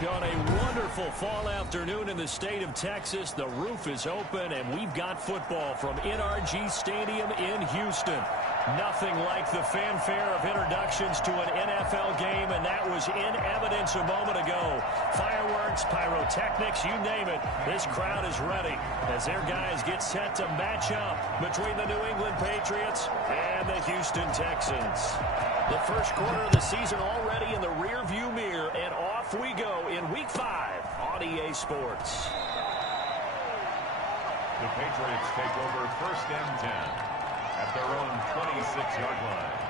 On a wonderful fall afternoon in the state of Texas, the roof is open, and we've got football from NRG Stadium in Houston. Nothing like the fanfare of introductions to an NFL game, and that was in evidence a moment ago. Fireworks, pyrotechnics, you name it. This crowd is ready as their guys get set to match up between the New England Patriots and the Houston Texans. The first quarter of the season already in the rearview mirror, and off we go in Week 5 on EA Sports. The Patriots take over 1st and 10 at their own 26-yard line.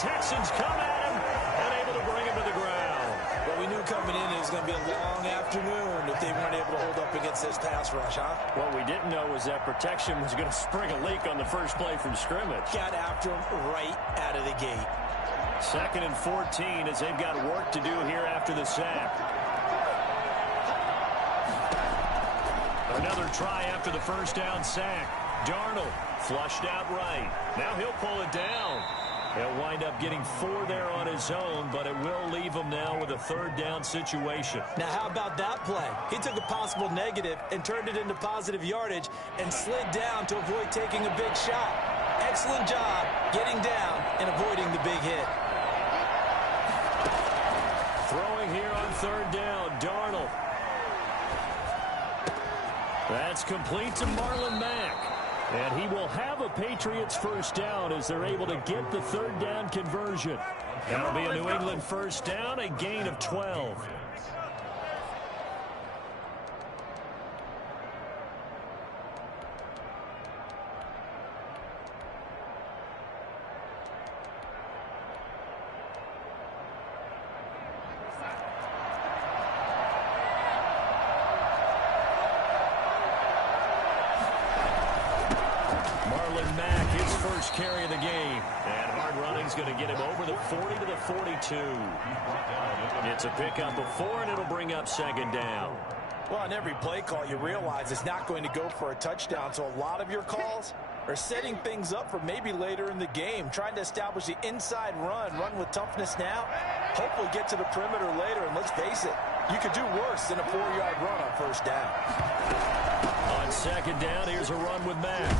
Texans come at him and able to bring him to the ground. Well, we knew coming in it was going to be a long afternoon if they weren't able to hold up against this pass rush, huh? What we didn't know was that protection was going to spring a leak on the first play from scrimmage. Got after him right out of the gate. 2nd and 14 as they've got work to do here after the sack. Another try after the first down sack. Darnold flushed out right. Now he'll pull it down. He'll wind up getting 4 there on his own, but it will leave him now with a 3rd down situation. Now, how about that play? He took a possible negative and turned it into positive yardage and slid down to avoid taking a big shot. Excellent job getting down and avoiding the big hit. Throwing here on 3rd down, Darnold. That's complete to Marlon Mack. And he will have a Patriots 1st down as they're able to get the 3rd down conversion. That'll be a New England 1st down, a gain of 12. Mack, his first carry of the game. And hard running's going to get him over the 40 to the 42. It's a pickup of 4, and it'll bring up 2nd down. Well, on every play call, you realize it's not going to go for a touchdown, so a lot of your calls are setting things up for maybe later in the game, trying to establish the inside run with toughness now, hopefully get to the perimeter later, and let's face it, you could do worse than a 4-yard run on 1st down. On 2nd down, here's a run with Mack.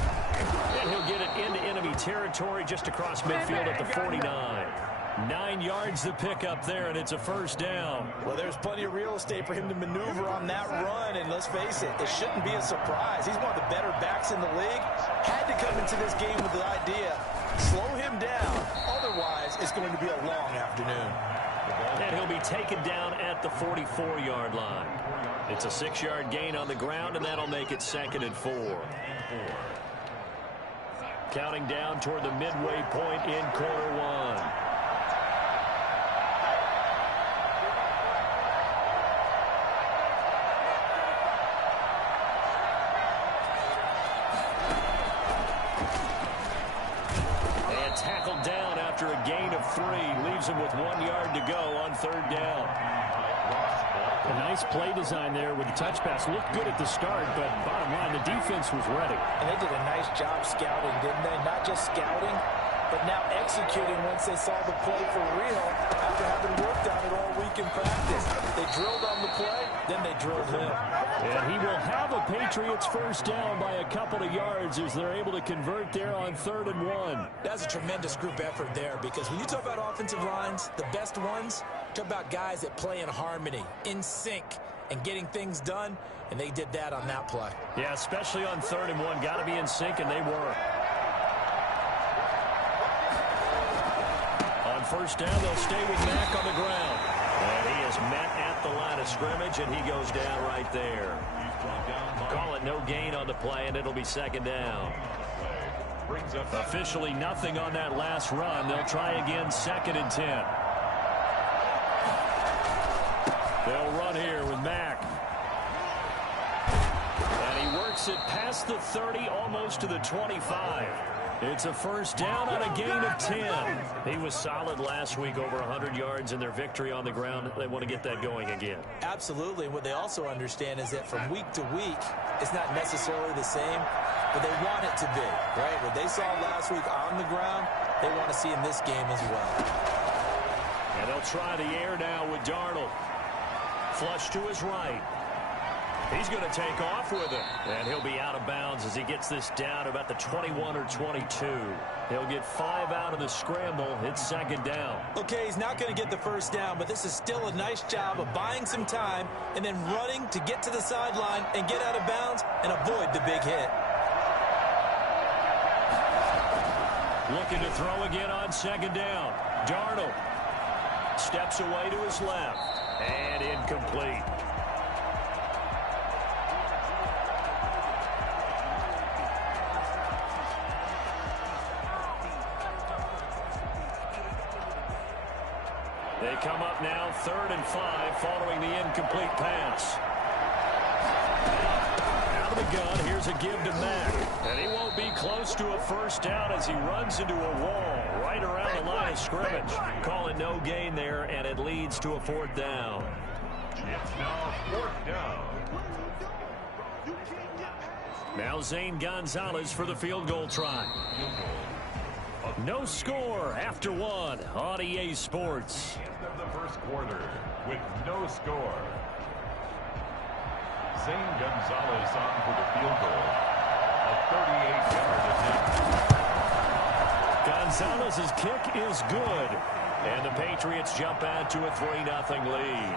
And he'll get it into enemy territory just across midfield at the 49. 9 yards to pick up there, and it's a 1st down. Well, there's plenty of real estate for him to maneuver on that run, and let's face it, it shouldn't be a surprise. He's one of the better backs in the league. Had to come into this game with the idea, slow him down. Otherwise, it's going to be a long afternoon. And he'll be taken down at the 44-yard line. It's a 6-yard gain on the ground, and that'll make it 2nd and 4. Counting down toward the midway point in quarter 1. And tackled down after a gain of 3. Leaves him with 1 yard to go on 3rd down. A nice play design there with the touch pass. Looked good at the start, but bottom line, the defense was ready. And they did a nice job scouting, didn't they? Not just scouting, but now executing once they saw the play for real after having worked on it all week in practice. They drilled on the play, then they drilled him. And he will have a Patriots 1st down by a couple of yards as they're able to convert there on 3rd and 1. That's a tremendous group effort there, because when you talk about offensive lines, the best ones, talk about guys that play in harmony, in sync, and getting things done, and they did that on that play. Yeah, especially on 3rd and 1. Got to be in sync, and they were. On 1st down, they'll stay with Mack on the ground. And he is met at the line of scrimmage, and he goes down right there. Call it no gain on the play, and it'll be 2nd down. Officially nothing on that last run. They'll try again 2nd and 10. They'll run here with Mack. And he works it past the 30, almost to the 25. It's a first down on a gain of 10. He was solid last week, over 100 yards in their victory on the ground. They want to get that going again. Absolutely. What they also understand is that from week to week, it's not necessarily the same, but they want it to be, right? What they saw last week on the ground, they want to see in this game as well. And they'll try the air now with Darnold. Flush to his right. He's going to take off with it. And he'll be out of bounds as he gets this down about the 21 or 22. He'll get 5 out of the scramble. It's second down. Okay, he's not going to get the first down, but this is still a nice job of buying some time and then running to get to the sideline and get out of bounds and avoid the big hit. Looking to throw again on second down. Darnold steps away to his left. And incomplete. They come up now 3rd and 5 following the incomplete pass. Out of the gun, here's a give to Mack. And he won't be close to a first down as he runs into a wall right around the line of scrimmage. Call it no gain there, and it leads to a 4th down. It's now 4th down. Now Zane Gonzalez for the field goal try. No score after 1 on EA Sports. End of the first quarter with no score. Zane Gonzalez on for the field goal. A 38-yard attempt. Gonzalez's kick is good. And the Patriots jump out to a 3-0 lead.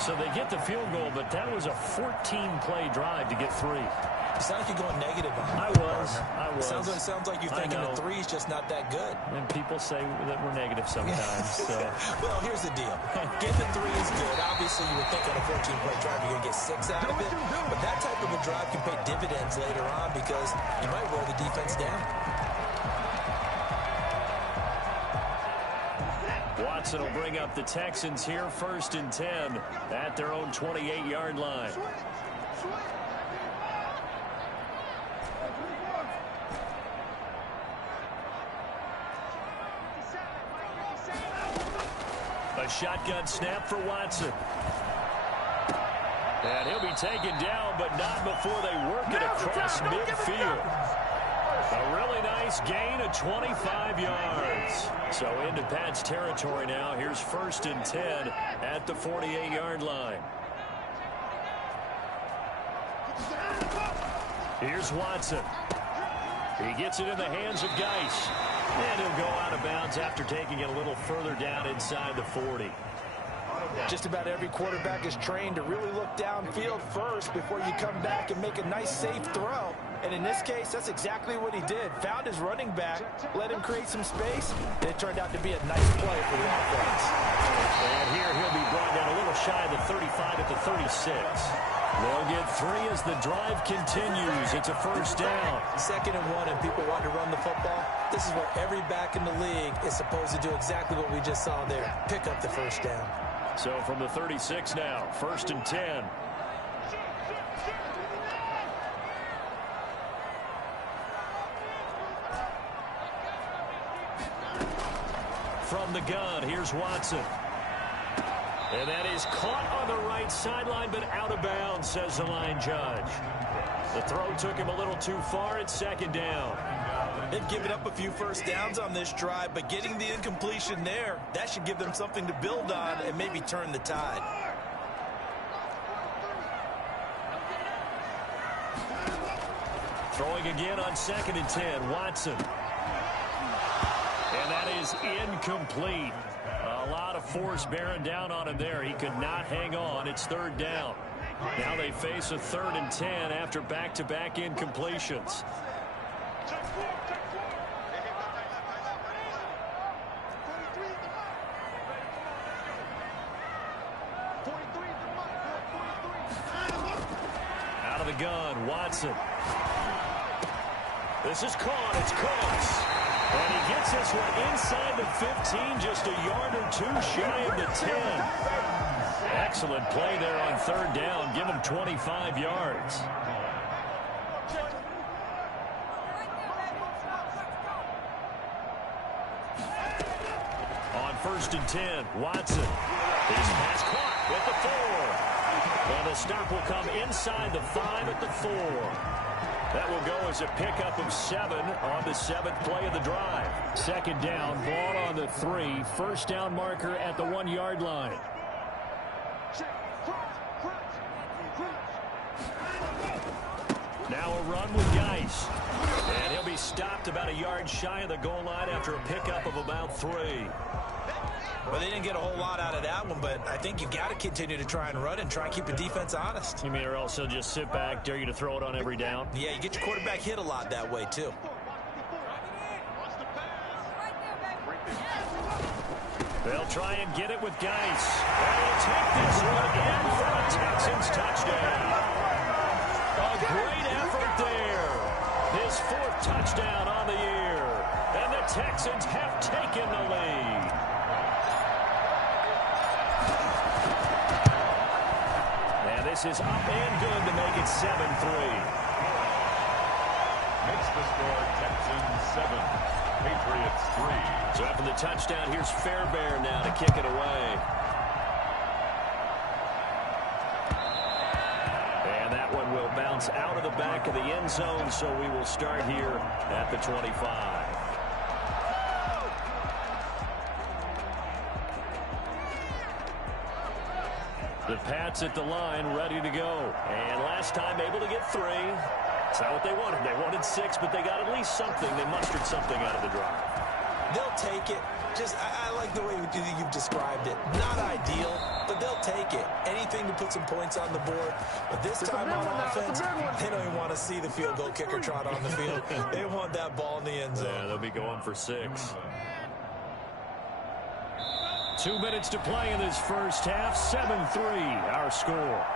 So they get the field goal, but that was a 14-play drive to get 3. You sound like you're going negative on I it. was. Sounds like you're thinking the 3 is just not that good. And people say that we're negative sometimes. So. Well, here's the deal. Getting the 3 is good. Obviously, you would think on a 14-play drive you're going to get 6 out of it. But that type of a drive can pay dividends later on because you might wear the defense down. Watson will bring up the Texans here 1st and 10 at their own 28-yard line. A shotgun snap for Watson. And he'll be taken down, but not before they work it across midfield. A really nice gain of 25 yards. So into Pat's territory now. Here's 1st and 10 at the 48-yard line. Here's Watson. He gets it in the hands of Geis. And he'll go out of bounds after taking it a little further down inside the 40. Just about every quarterback is trained to really look downfield first before you come back and make a nice, safe throw. And in this case, that's exactly what he did. Found his running back, let him create some space, and it turned out to be a nice play for the offense. And here he'll be brought down a little shy of the 35 at the 36. They'll get 3 as the drive continues. It's a first down. 2nd and 1, and people want to run the football. This is where every back in the league is supposed to do exactly what we just saw there. Pick up the first down. So from the 36 now, 1st and 10. From the gun, here's Watson. And that is caught on the right sideline, but out of bounds, says the line judge. The throw took him a little too far. It's 2nd down. They've given up a few first downs on this drive, but getting the incompletion there, that should give them something to build on and maybe turn the tide. Throwing again on 2nd and 10, Watson. And that is incomplete. A lot of force bearing down on him there. He could not hang on. It's 3rd down. Now they face a 3rd and 10 after back-to-back incompletions. Out of the gun, Watson. This is caught. It's close. And he gets this one inside the 15, just a yard or 2 shy of the 10. Excellent play there on 3rd down. Give him 25 yards. 1st and 10. Watson. His pass caught at the 4. And the stop will come inside the 5 at the 4. That will go as a pickup of 7 on the 7th play of the drive. 2nd down, ball on the 3. 1st down marker at the 1-yard line. Now a run with Geis. And he'll be stopped about a yard shy of the goal line after a pickup of about 3. Well, they didn't get a whole lot out of that one, but I think you've got to continue to try and run and try and keep the defense honest. You mean, or else he'll just sit back, dare you to throw it on every down? Yeah, you get your quarterback hit a lot that way, too. They'll try and get it with Geis. And he'll take this one in for a Texans touchdown. A great effort there. His 4th touchdown on the year. And the Texans have taken the lead. And this is up and good to make it 7-3. Makes the score Texans 7, Patriots 3. So after the touchdown, here's Fairbairn now to kick it away. And that one will bounce out of the back of the end zone, so we will start here at the 25. The Pats at the line, ready to go. And last time able to get 3. It's not what they wanted. They wanted 6, but they got at least something. They mustered something out of the drive. They'll take it. Just, I like the way you've described it. Not ideal, but they'll take it. Anything to put some points on the board. But this time on offense, they don't even want to see the field goal kicker trot on the field. They want that ball in the end zone. Yeah, they'll be going for 6. 2 minutes to play in this first half. 7-3, our score.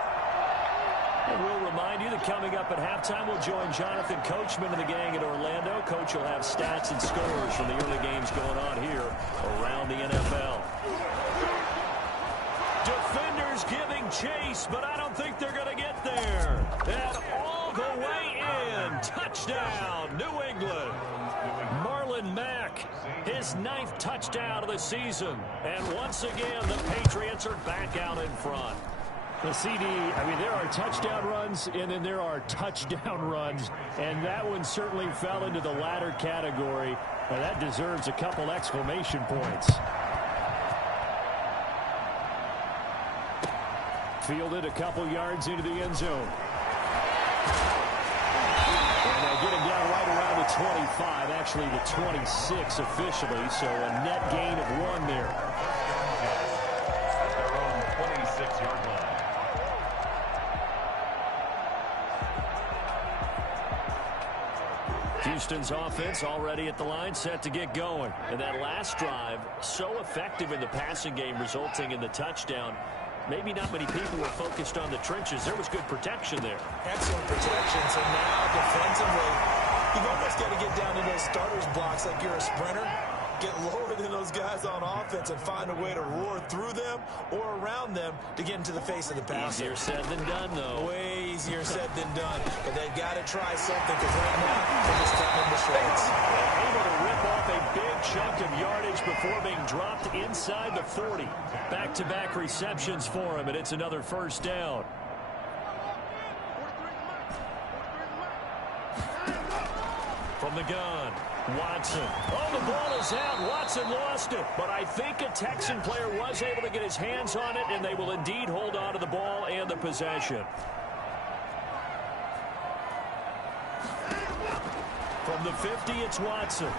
And we'll remind you that coming up at halftime, we'll join Jonathan Coachman and the gang in Orlando. Coach will have stats and scores from the early games going on here around the NFL. Defenders giving chase, but I don't think they're going to get there. And all the way in. Touchdown, New England. Marlon Mack, his 9th touchdown of the season. And once again, the Patriots are back out in front. The CD, I mean, there are touchdown runs, and then there are touchdown runs, and that one certainly fell into the latter category, and that deserves a couple exclamation points. Fielded a couple yards into the end zone. And they'll get him down right around the 25, actually the 26 officially, so a net gain of 1 there. At their own 26-yard line. Houston's offense already at the line, set to get going. And that last drive, so effective in the passing game, resulting in the touchdown. Maybe not many people were focused on the trenches. There was good protection there. Excellent protection. So now defensively, you've almost got to get down to those starters blocks like you're a sprinter. Get lower than those guys on offense and find a way to roar through them or around them to get into the face of the passer. Easier said than done, though. Way easier said than done. But they've got to try something because right now they're just cutting in the shreds. Able to rip off a big chunk of yardage before being dropped inside the 40. Back-to-back receptions for him, and it's another 1st down. From the gun, Watson. Oh, the ball is out. Watson lost it. But I think a Texan player was able to get his hands on it, and they will indeed hold on to the ball and the possession. From the 50, it's Watson.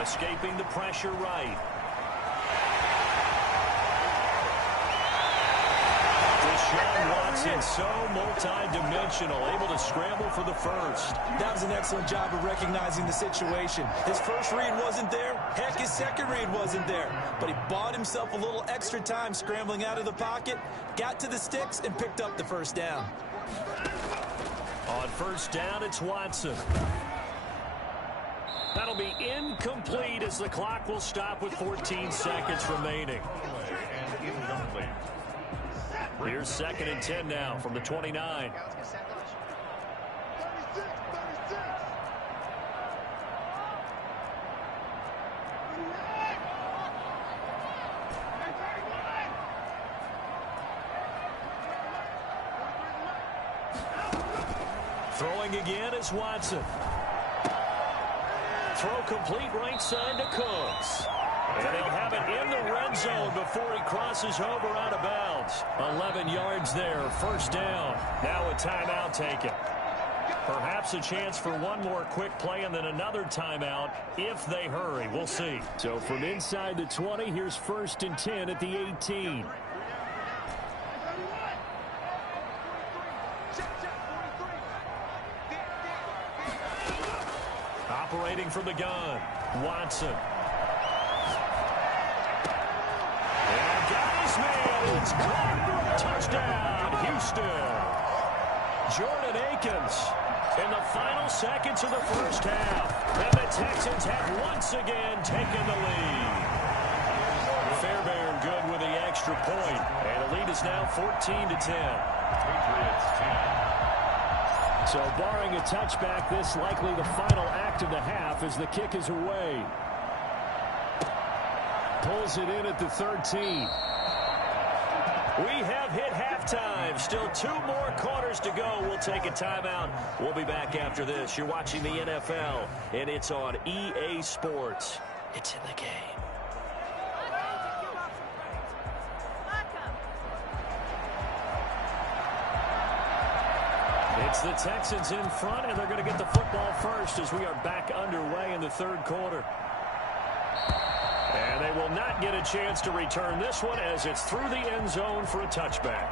Escaping the pressure right. Deshaun Watson, so multi-dimensional, able to scramble for the 1st. That was an excellent job of recognizing the situation. His first read wasn't there. Heck, his second read wasn't there. But he bought himself a little extra time scrambling out of the pocket, got to the sticks, and picked up the 1st down. On 1st down, it's Watson. That'll be incomplete as the clock will stop with 14 seconds remaining. And incomplete. Here's 2nd and 10 now from the 29. Throwing again is Watson. Throw complete right side to Cooks. And he'll have it in the red zone before he crosses over out of bounds. 11 yards there, first down. Now a timeout taken. Perhaps a chance for one more quick play and then another timeout if they hurry. We'll see. So from inside the 20, here's 1st and 10 at the 18. Operating from the gun, Watson. And got his man. It's caught. Touchdown, Houston. Jordan Akins in the final seconds of the first half. And the Texans have once again taken the lead. Fairbairn good with the extra point. And the lead is now 14-10. Patriots 10. So barring a touchback, this likely the final act of the half as the kick is away. Pulls it in at the 13. We have hit halftime. Still 2 more quarters to go. We'll take a timeout. We'll be back after this. You're watching the NFL, and it's on EA Sports. It's in the game. It's the Texans in front, and they're going to get the football first as we are back underway in the 3rd quarter. And they will not get a chance to return this one as it's through the end zone for a touchback.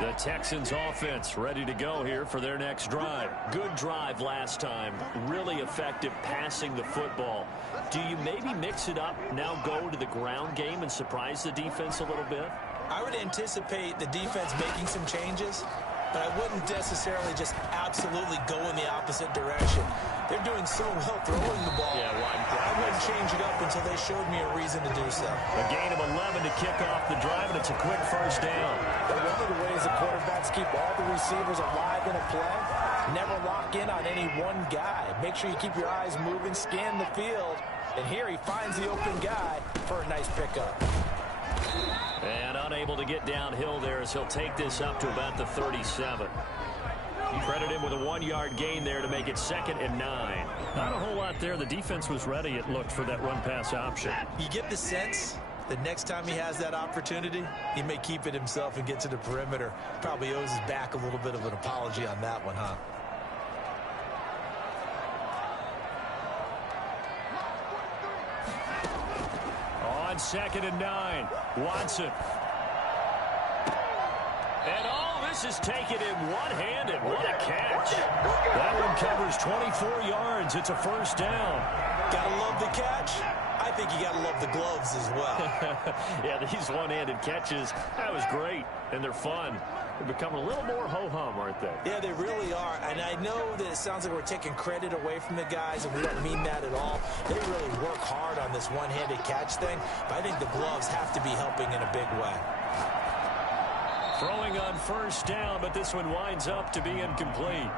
The Texans offense ready to go here for their next drive. Good drive last time. Really effective passing the football. Do you maybe mix it up, now go to the ground game and surprise the defense a little bit? I would anticipate the defense making some changes, but I wouldn't necessarily just absolutely go in the opposite direction. They're doing so well throwing the ball. Yeah, I wouldn't change it up until they showed me a reason to do so. A gain of 11 to kick off the drive, and it's a quick first down. But one of the ways the quarterbacks keep all the receivers alive in a play, never lock in on any one guy. Make sure you keep your eyes moving, scan the field, and here he finds the open guy for a nice pickup. And unable to get downhill there as he'll take this up to about the 37. You credit him with a 1-yard gain there to make it 2nd and 9. Not a whole lot there. The defense was ready, it looked, for that run-pass option. You get the sense that next time he has that opportunity, he may keep it himself and get to the perimeter. Probably owes his back a little bit of an apology on that one, huh? On 2nd and 9, Watson. And this is taken in one-handed. What a catch. That one covers 24 yards. It's a first down. Gotta love the catch. I think you gotta love the gloves as well. Yeah, these one-handed catches, that was great, and they're fun. They're becoming a little more ho-hum, aren't they? Yeah, they really are. And I know that it sounds like we're taking credit away from the guys, and we don't mean that at all. They really work hard on this one-handed catch thing, but I think the gloves have to be helping in a big way. Throwing on first down, but this one winds up to be incomplete.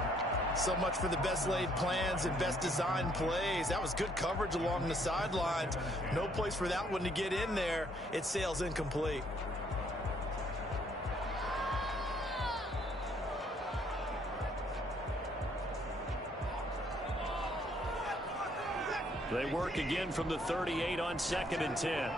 So much for the best laid plans and best designed plays. That was good coverage along the sidelines. No place for that one to get in there. It sails incomplete. They work again from the 38 on 2nd and 10.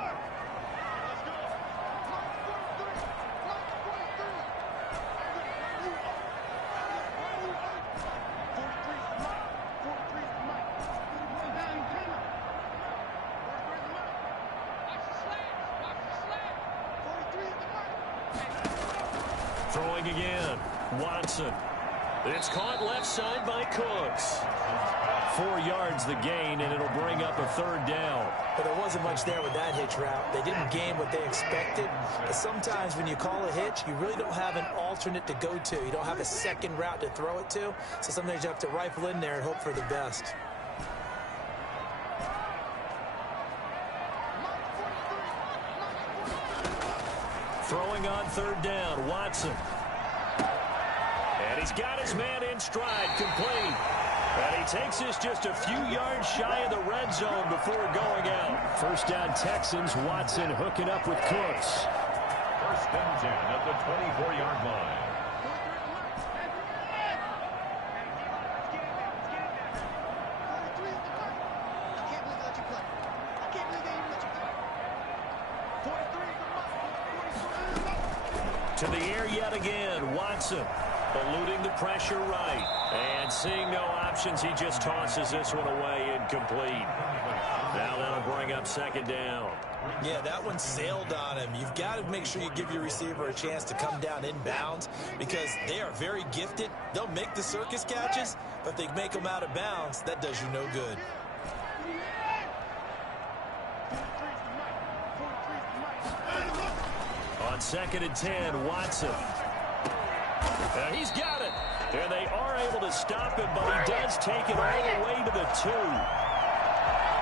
Throwing again, Watson. It's caught left side by Cooks. 4 yards the gain, and it'll bring up a 3rd down. But there wasn't much there with that hitch route. They didn't gain what they expected. But sometimes when you call a hitch, you really don't have an alternate to go to. You don't have a second route to throw it to. So sometimes you have to rifle in there and hope for the best. Throwing on 3rd down, Watson. And he's got his man in stride, complete. And he takes this just a few yards shy of the red zone before going out. First down Texans, Watson hooking up with Cooks. First and 10 at the 24-yard line. To the air yet again. Watson eluding the pressure right. And seeing no options, he just tosses this one away incomplete. Now that'll bring up second down. Yeah, that one sailed on him. You've got to make sure you give your receiver a chance to come down inbounds because they are very gifted. They'll make the circus catches, but if they make them out of bounds, that does you no good. On 2nd and 10, Watson. He's got it. And they are able to stop him, but he does take it all the way to the 2.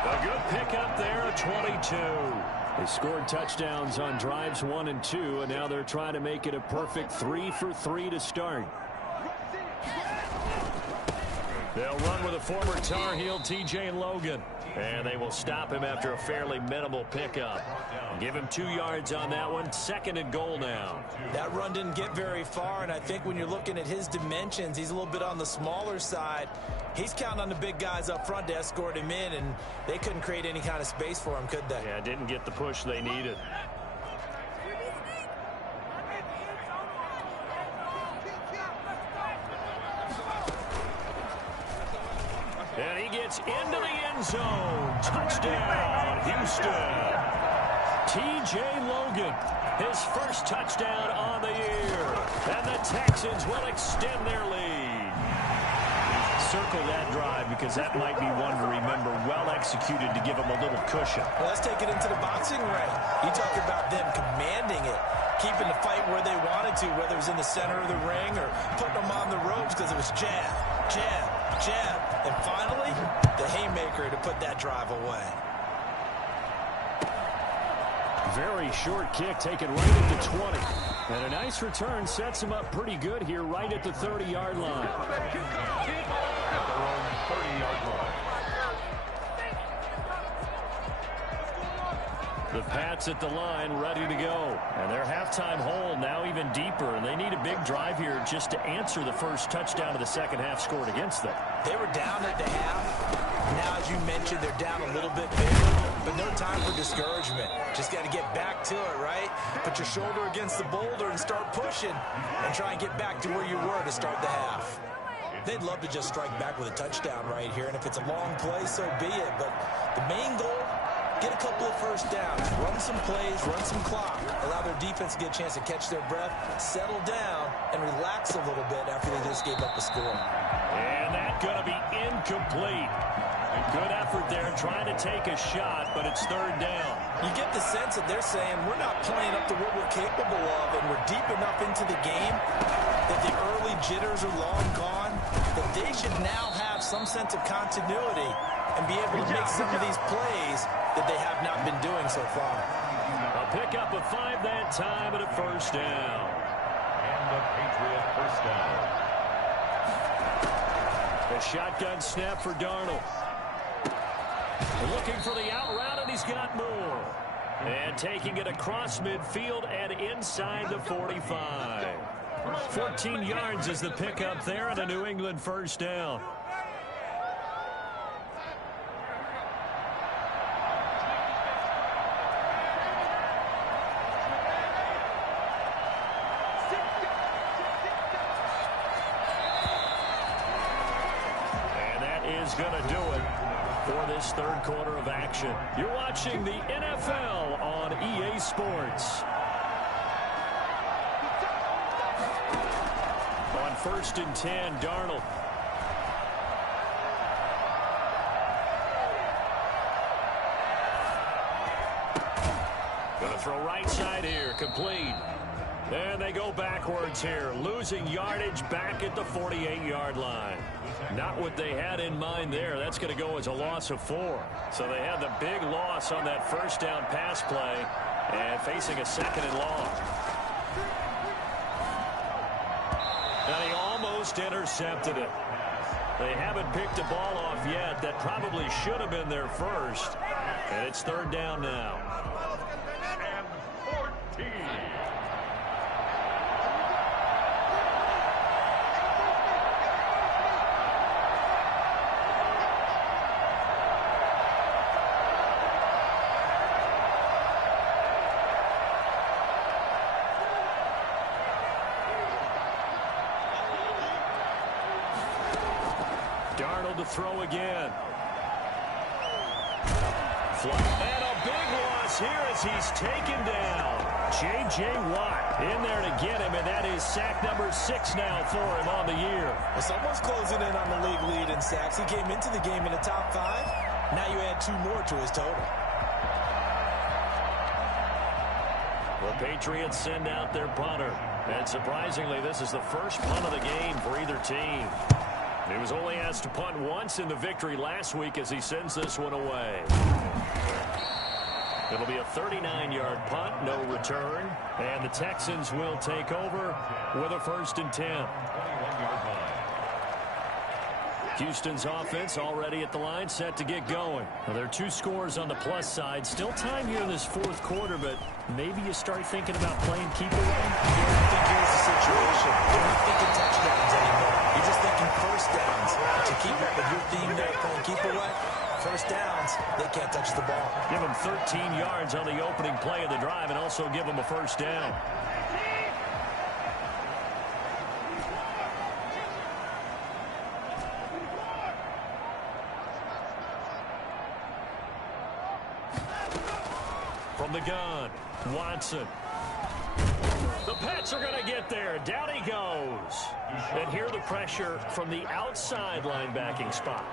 A good pickup there, a 22. They scored touchdowns on drives 1 and 2, and now they're trying to make it a perfect 3 for 3 to start. They'll run with a former Tar Heel, T.J. Logan. And they will stop him after a fairly minimal pickup. Give him 2 yards on that one. 2nd and goal now. That run didn't get very far, and I think when you're looking at his dimensions, he's a little bit on the smaller side. He's counting on the big guys up front to escort him in, and they couldn't create any kind of space for him, could they? Yeah, didn't get the push they needed. And he gets into the end zone. Touchdown, Houston. T.J. Logan, his first touchdown on the year. And the Texans will extend their lead. Circle that drive because that might be one to remember. Well executed to give them a little cushion. Well, let's take it into the boxing ring. You talk about them commanding it, keeping the fight where they wanted to, whether it was in the center of the ring or putting them on the ropes because it was jab, jab, jab. And finally, the haymaker to put that drive away. Very short kick taken right at the 20. And a nice return sets him up pretty good here right at the 30-yard line. At their own 30-yard line. The Pats at the line ready to go. And their halftime hole now even deeper. And they need a big drive here just to answer the first touchdown of the second half scored against them. They were down at the half. Now, as you mentioned, they're down a little bit bigger. But no time for discouragement. Just got to get back to it, right? Put your shoulder against the boulder and start pushing. And try and get back to where you were to start the half. They'd love to just strike back with a touchdown right here. And if it's a long play, so be it. But the main goal, get a couple of first downs, run some plays, run some clock, allow their defense to get a chance to catch their breath, settle down, and relax a little bit after they just gave up a score. And that's going to be incomplete. Good effort there trying to take a shot, but it's third down. You get the sense that they're saying we're not playing up to what we're capable of, and we're deep enough into the game that the early jitters are long gone, that they should now have some sense of continuity and be able to make some of these plays that they have not been doing so far. A pickup of 5 that time and a first down. And the Patriot first down. A shotgun snap for Darnold. Looking for the out route, and he's got more. And taking it across midfield and inside the 45. 14 yards is the pickup there, and a New England first down. Going to do it for this third quarter of action. You're watching the NFL on EA Sports. On 1st and 10, Darnold. Going to throw right side here, complete. And they go backwards here, losing yardage back at the 48-yard line. Not what they had in mind there. That's going to go as a loss of 4. So they had the big loss on that first down pass play and facing a 2nd and long. And he almost intercepted it. They haven't picked a ball off yet. That probably should have been their first. And it's third down now. And 14. field to throw again. And a big loss here as he's taken down. J.J. Watt in there to get him, and that is sack number 6 now for him on the year. Well, someone's closing in on the league lead in sacks. He came into the game in the top 5. Now you add 2 more to his total. The Patriots send out their punter. And surprisingly, this is the first punt of the game for either team. He was only asked to punt once in the victory last week as he sends this one away. It'll be a 39-yard punt, no return. And the Texans will take over with a 1st and 10. Houston's offense already at the line, set to get going. Now, there are 2 scores on the plus side. Still time here in this 4th quarter, but maybe you start thinking about playing keep away. Yeah, I think here's the situation. You're not thinking touchdowns anymore. You're just thinking first downs. To keep up with your theme there, playing keep away, first downs, they can't touch the ball. Give them 13 yards on the opening play of the drive and also give them a 1st down. From the gun, Watson. The Pats are going to get there. Down he goes. And here the pressure from the outside linebacking spot.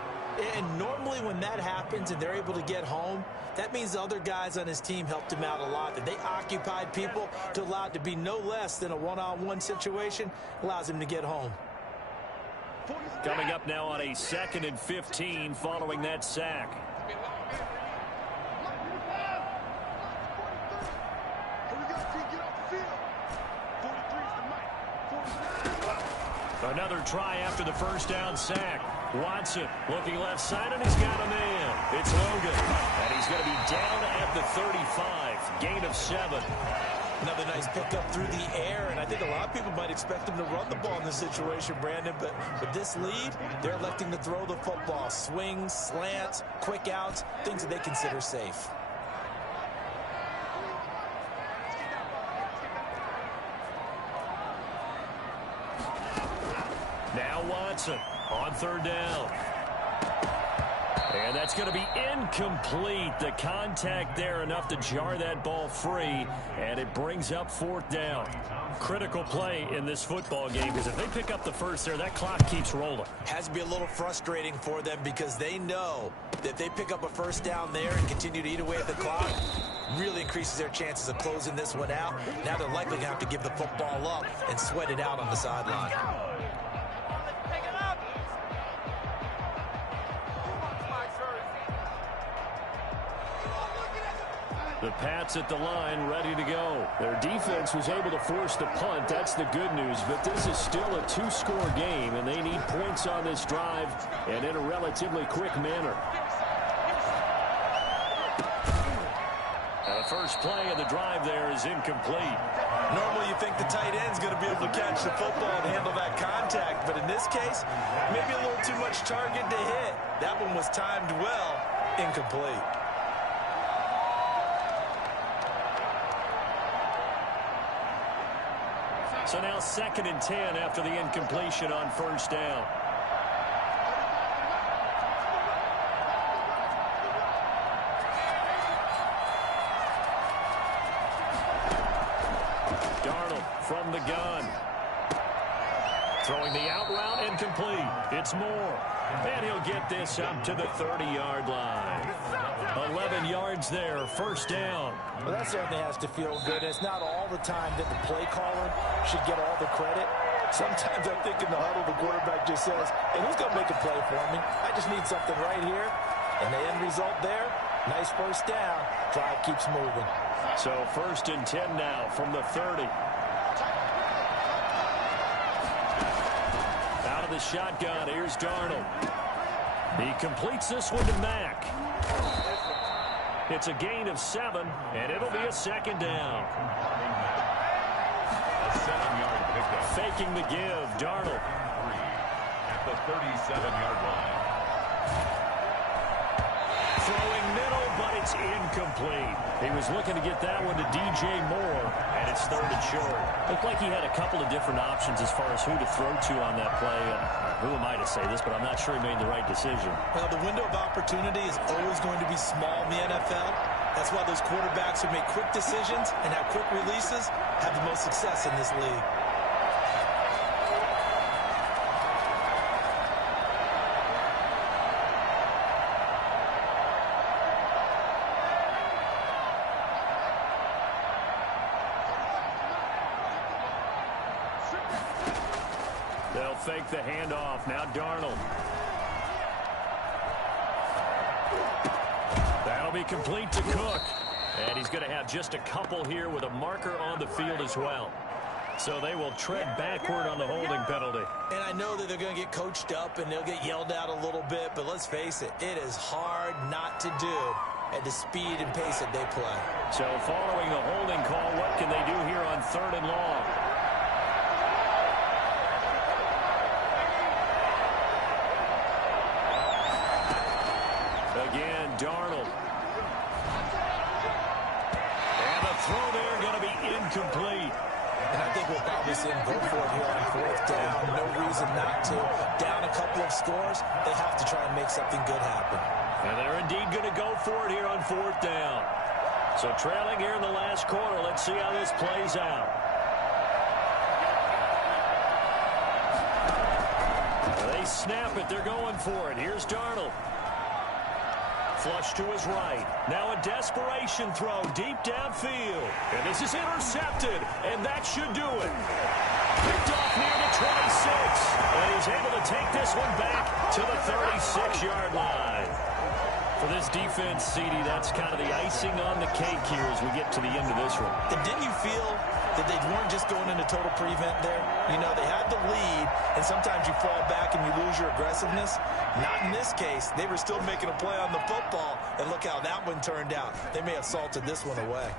And normally when that happens and they're able to get home, that means the other guys on his team helped him out a lot. That they occupied people to allow it to be no less than a one-on-one situation, allows him to get home. Coming up now on a 2nd and 15 following that sack. Another try after the 1st down sack. Watson looking left side, and he's got a man. It's Logan, and he's going to be down at the 35. Gain of 7. Another nice pickup through the air, and I think a lot of people might expect him to run the ball in this situation, Brandon, but with this lead, they're electing to throw the football. Swings, slants, quick outs, things that they consider safe. Now Watson on 3rd down. And that's going to be incomplete. The contact there enough to jar that ball free, and it brings up 4th down. Critical play in this football game, because if they pick up the 1st there, that clock keeps rolling. Has to be a little frustrating for them because they know that if they pick up a 1st down there and continue to eat away at the clock, really increases their chances of closing this one out. Now they're likely going to have to give the football up and sweat it out on the sideline. The Pats at the line, ready to go. Their defense was able to force the punt. That's the good news. But this is still a 2-score game, and they need points on this drive and in a relatively quick manner. The first play of the drive there is incomplete. Normally you think the tight end's going to be able to catch the football and handle that contact, but in this case, maybe a little too much target to hit. That one was timed well, incomplete. So now 2nd and 10 after the incompletion on 1st down. Darnold from the gun. Throwing the out route, incomplete. It's Moore. And he'll get this up to the 30-yard line. 11 yards there, 1st down. Well, that certainly has to feel good. It's not all the time that the play caller should get all the credit. Sometimes I think in the huddle, the quarterback just says, hey, who's going to make a play for me? I just need something right here. And the end result there, nice 1st down. Drive keeps moving. So 1st and 10 now from the 30. Out of the shotgun, here's Darnold. He completes this one to Mack. It's a gain of 7, and it'll be a 2nd down. A 7-yard pickup. Faking the give, Darnold. At the 37-yard line. throwing middle, but it's incomplete. He was looking to get that one to DJ Moore, and it's third and short. Looked like he had a couple of different options as far as who to throw to on that play. Who am I to say this, but I'm not sure he made the right decision. Well, the window of opportunity is always going to be small in the NFL. That's why those quarterbacks who make quick decisions and have quick releases have the most success in this league. They'll fake the handoff. Now Darnold. That'll be complete to Cook. And he's going to have just a couple here with a marker on the field as well. So they will tread backward on the holding penalty. And I know that they're going to get coached up and they'll get yelled at a little bit, but let's face it, it is hard not to do at the speed and pace that they play. So following the holding call, what can they do here on 3rd and long? Again, Darnold. And the throw there going to be incomplete. And I think we'll probably see him go for it here on 4th down. No reason not to. Down a couple of scores, they have to try and make something good happen. And they're indeed going to go for it here on 4th down. So trailing here in the last quarter. Let's see how this plays out. They snap it. They're going for it. Here's Darnold. Flush to his right. Now a desperation throw deep downfield. And this is intercepted. And that should do it. Picked off near the 26. And he's able to take this one back to the 36-yard line. For this defense, CD, that's kind of the icing on the cake here as we get to the end of this one. And didn't you feel that they weren't just going into total prevent there? You know, they had the lead, and sometimes you fall back and you lose your aggressiveness. Not in this case. They were still making a play on the football, and look how that one turned out. They may have salted this one away.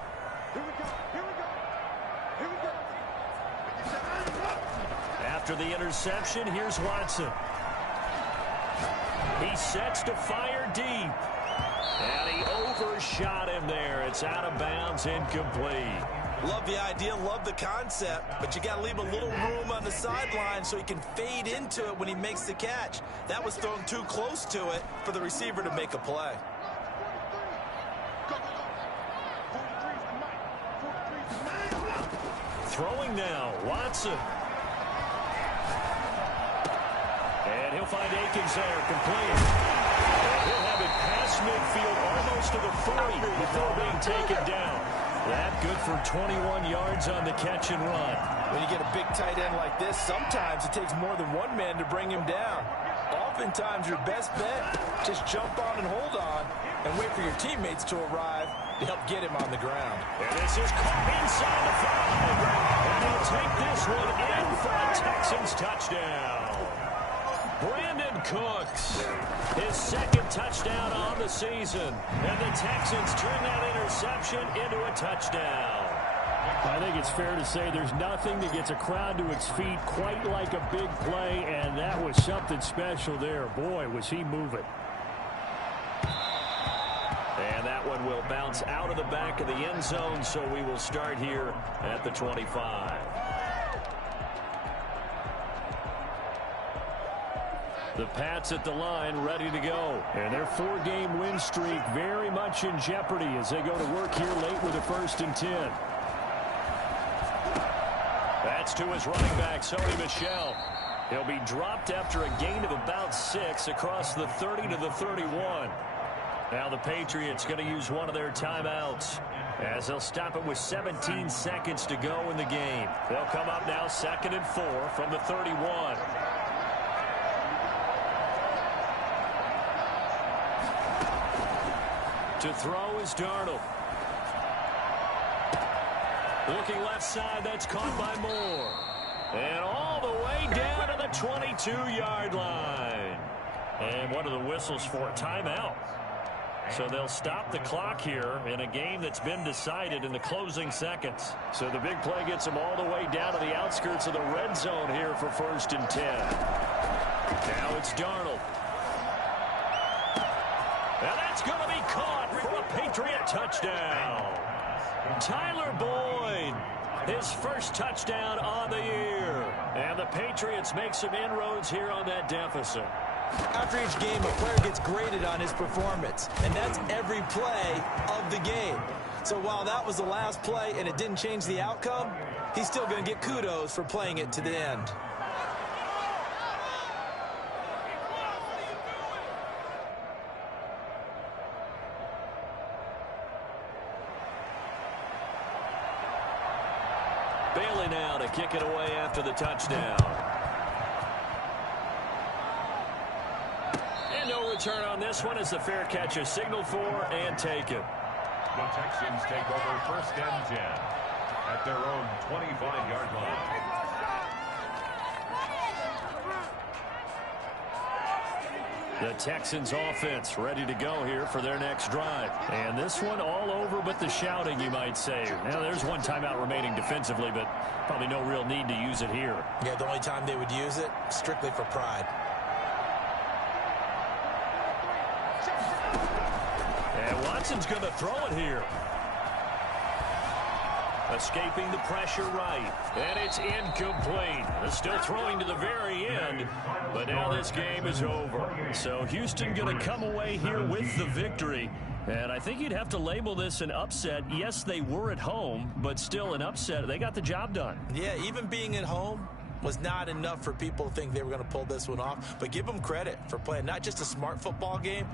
After the interception, here's Watson. He sets to fire deep. And he overshot him there. It's out of bounds, incomplete. Love the idea, love the concept, but you got to leave a little room on the sideline so he can fade into it when he makes the catch. That was thrown too close to it for the receiver to make a play. Throwing now, Watson. And he'll find Akins there, complete. And he'll have it past midfield, almost to the 40 before being taken down. That good for 21 yards on the catch and run. When you get a big tight end like this, sometimes it takes more than one man to bring him down. Oftentimes, your best bet, just jump on and hold on and wait for your teammates to arrive to help get him on the ground. And this is caught inside the 5. And he'll take this one in for a Texans touchdown. Brandon Cooks, his 2nd touchdown on the season. And the Texans turn that interception into a touchdown. I think it's fair to say there's nothing that gets a crowd to its feet quite like a big play, and that was something special there. Boy, was he moving. And that one will bounce out of the back of the end zone, so we will start here at the 25. The Pats at the line, ready to go. And their 4-game win streak very much in jeopardy as they go to work here late with a 1st and 10. That's to his running back, Sony Michel. He'll be dropped after a gain of about 6 across the 30 to the 31. Now the Patriots going to use one of their timeouts as they'll stop it with 17 seconds to go in the game. They'll come up now 2nd and 4 from the 31. To throw is Darnold. Looking left side, that's caught by Moore. And all the way down to the 22-yard line. And what are the whistles for? Timeout. So they'll stop the clock here in a game that's been decided in the closing seconds. So the big play gets them all the way down to the outskirts of the red zone here for 1st and 10. Now it's Darnold. And that's going to be caught for a Patriot touchdown. Tyler Boyd, his first touchdown on the year. And the Patriots make some inroads here on that deficit. After each game, a player gets graded on his performance, and that's every play of the game. So while that was the last play and it didn't change the outcome, he's still going to get kudos for playing it to the end. Bailey now to kick it away after the touchdown. And no return on this one as the fair catch is signaled for and taken. The Texans take over first and 10 at their own 25-yard line. The Texans offense ready to go here for their next drive. And this one all over but the shouting, you might say. Now, there's one timeout remaining defensively, but probably no real need to use it here. Yeah, the only time they would use it, strictly for pride. And Watson's going to throw it here. Escaping the pressure right. And it's incomplete. They're still throwing to the very end. But now this game is over. So Houston going to come away here with the victory. And I think you'd have to label this an upset. Yes, they were at home, but still an upset. They got the job done. Yeah, even being at home was not enough for people to think they were going to pull this one off. But give them credit for playing not just a smart football game,